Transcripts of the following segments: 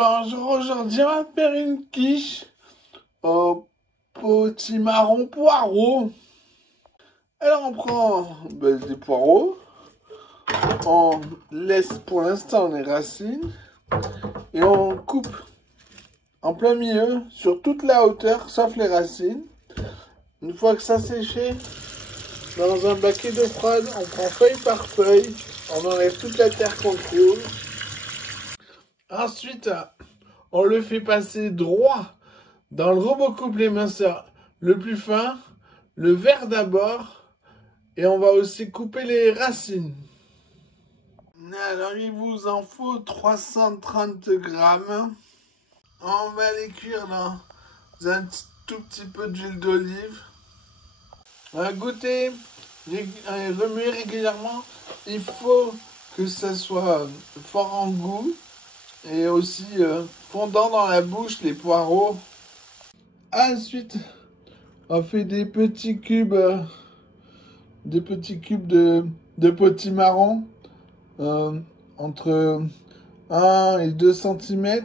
Bonjour, aujourd'hui on va faire une quiche au potimarron poireau. Alors on prend des poireaux, on laisse pour l'instant les racines et on coupe en plein milieu sur toute la hauteur sauf les racines. Une fois que ça séché, dans un baquet d'eau froide, on prend feuille par feuille, on enlève toute la terre qu'on trouve. Ensuite, on le fait passer droit dans le robot coupe éminceur le plus fin, le vert d'abord, et on va aussi couper les racines. Alors il vous en faut 330 grammes. On va les cuire dans un tout petit peu d'huile d'olive. On va goûter, remuer régulièrement. Il faut que ça soit fort en goût et aussi fondant dans la bouche les poireaux. Ensuite, on fait des petits cubes de potimarron entre 1 et 2 cm.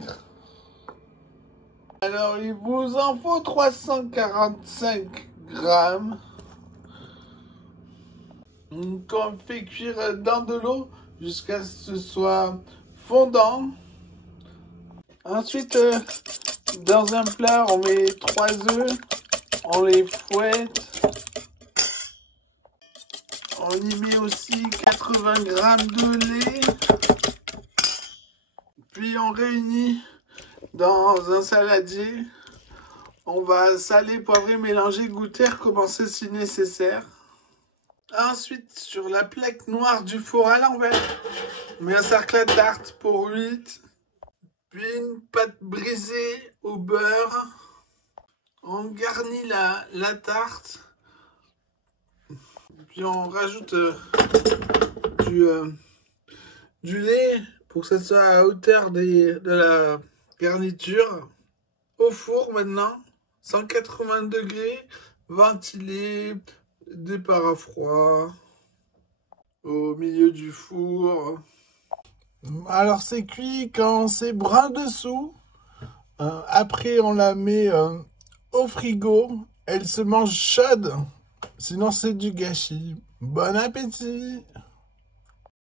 Alors, il vous en faut 345 grammes qu'on fait cuire dans de l'eau jusqu'à ce que ce soit fondant. Ensuite, dans un plat, on met 3 œufs, on les fouette. On y met aussi 80 grammes de lait. Puis on réunit dans un saladier. On va saler, poivrer, mélanger, goûter, recommencer si nécessaire. Ensuite, sur la plaque noire du four à l'envers, on met un cercle à tarte pour 8. Puis une pâte brisée au beurre. On garnit la tarte. Puis on rajoute du lait pour que ça soit à la hauteur de la garniture. Au four maintenant, 180 degrés, ventilé, départ à froid, au milieu du four. Alors c'est cuit quand c'est brun dessous. Après on la met au frigo. Elle se mange chaude. Sinon c'est du gâchis. Bon appétit!